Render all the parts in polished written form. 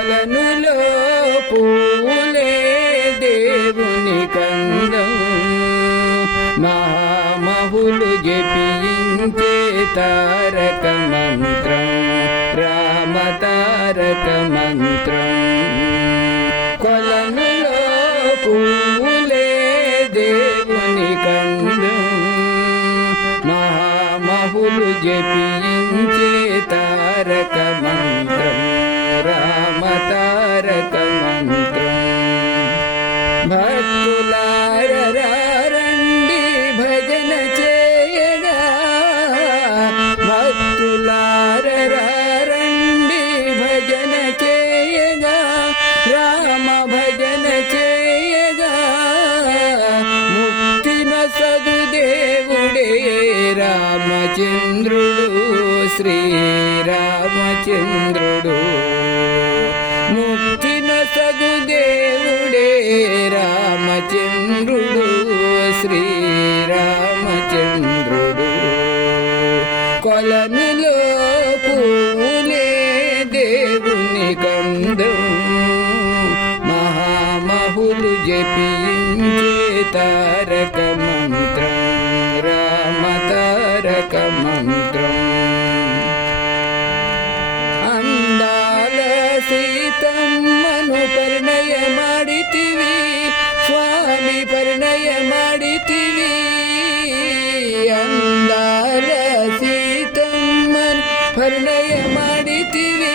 కొలనులో పూలే దేవుని కందం మహామహులు జపించే తారక మంత్రం రామ తారక మంత్రం కొలనులో పూలే దేవుని కందం మహామహులు జపించే తారక మంత్రం రామ తారక మంత్రం భక్తులారా రండి భజన చేయగా భక్తులారా రండి భజన చేయగా రామ భజన చేయగా ముక్తిన సదుదేవుడే రామచంద్రుడు శ్రీరామచంద్రుడు ముక్తిన సగుదేవుడే రామచంద్రుడు శ్రీరామచంద్రుడు కొలనులో పూలే దేవుని కందం మహామహులు జపించే తారక మంత్రం రామ తారక మంత్రం అందాల సీతమ్మను పరిణయ ಮಾಡಿತಿವಿ ಸ್ವಾಮಿ ಪರಿಣಯ ಮಾಡಿತಿವಿ ಅಂದಾಲ ಸೀತಮ್ಮನ್ ಪರಿಣಯ ಮಾಡಿತಿವಿ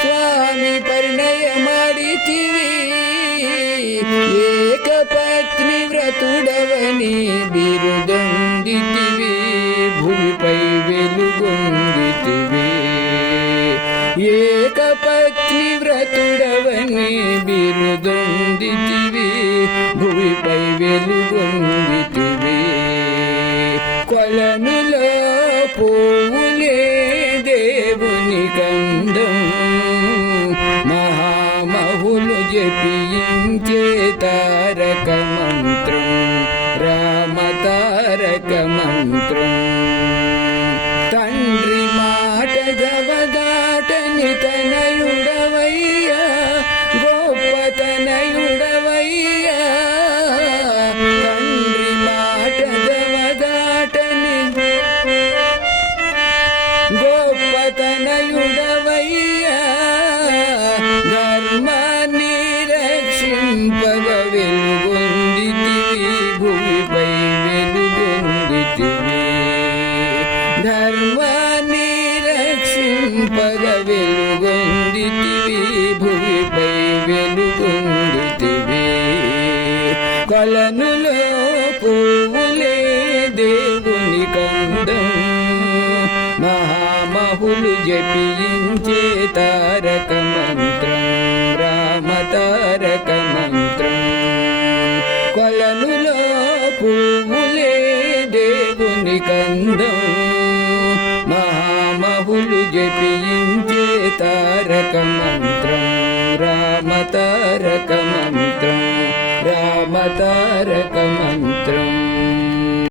ಸ್ವಾಮಿ ಪರಿಣಯ ಮಾಡಿತಿವಿ ಏಕಪತ್ನಿ ವ್ರತುಡವನಿ ಬಿರುದೊಂದಿತಿವಿ ಭೂಮಿಪೈ వెలుగొందితివి ఏకపత్ని వ్రతుడవని బిరుదొందితివి భూమిపై వెలుగొందితివి కొలనులో పూలే దేవుని కందం మహామహులు జపించే తారక మంత్రం రామ తారక మంత్రం తండ్రి మాట జవదాటని తనయుడవయ్యా గొప్ప తనయుడవయ్యా తండ్రి మాట జవదాటని గొప్ప తనయుడవయ్యా ధర్మాన్ని రక్షింపగ వెలుగొందితివి భూమిపై వెలుగొందితివి ధర్మాన్ని రక్షింపగ వెలుగొందితివి భూమిపై వెలుగొందితివి కొలనులో పూలే దేవుని కందం మహామహులు జపించే తారక మంత్రం రామ తారక మంత్రం కొలనులో పూలే దేవుని కందం మహామహులు జపించే తారక మంత్రం రామ తారక మంత్రం రామ తారక